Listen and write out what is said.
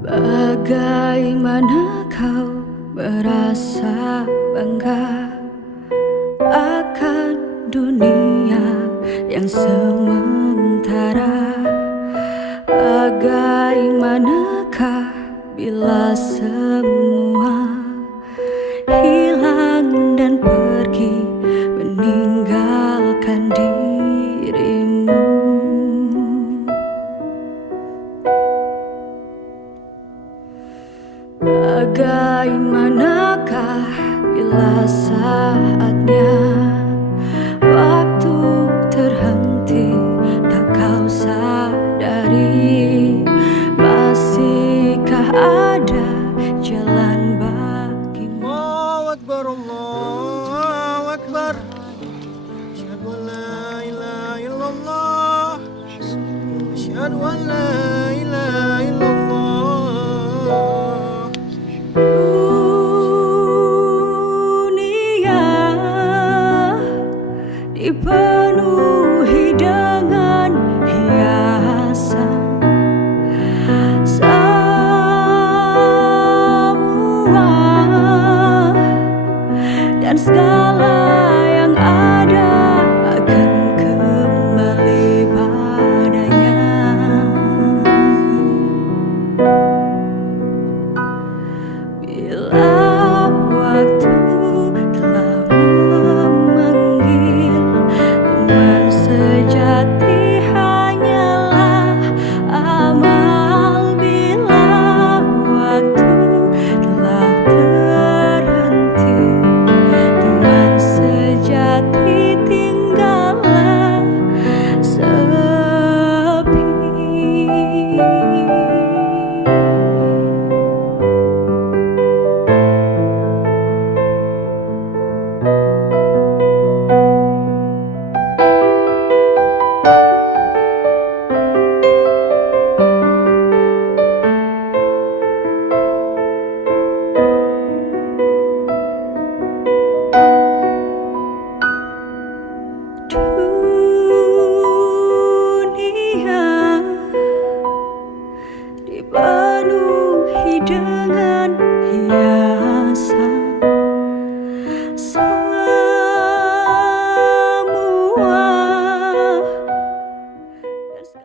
Bagaimana kau merasa bangga akan dunia yang sementara? Bagaimanakah bila semua hilang dan pergi meninggalkan dirimu? Bagaimanakah bila saatnya waktu terhenti, tak kau sadari? Masihkah ada jalan bagimu? Allahu Akbar, Allahu Akbar. Asyhadu an la ilaha illallah. Asyhadu an la ilaha illallah. Dunia dipenuhi dengan hiasan, semua dan segala yang ada akan kembali padanya. Bila waktu telah memanggil, teman sejati hanyalah amal. Bila waktu telah terhenti, teman sejati tinggallah sepi.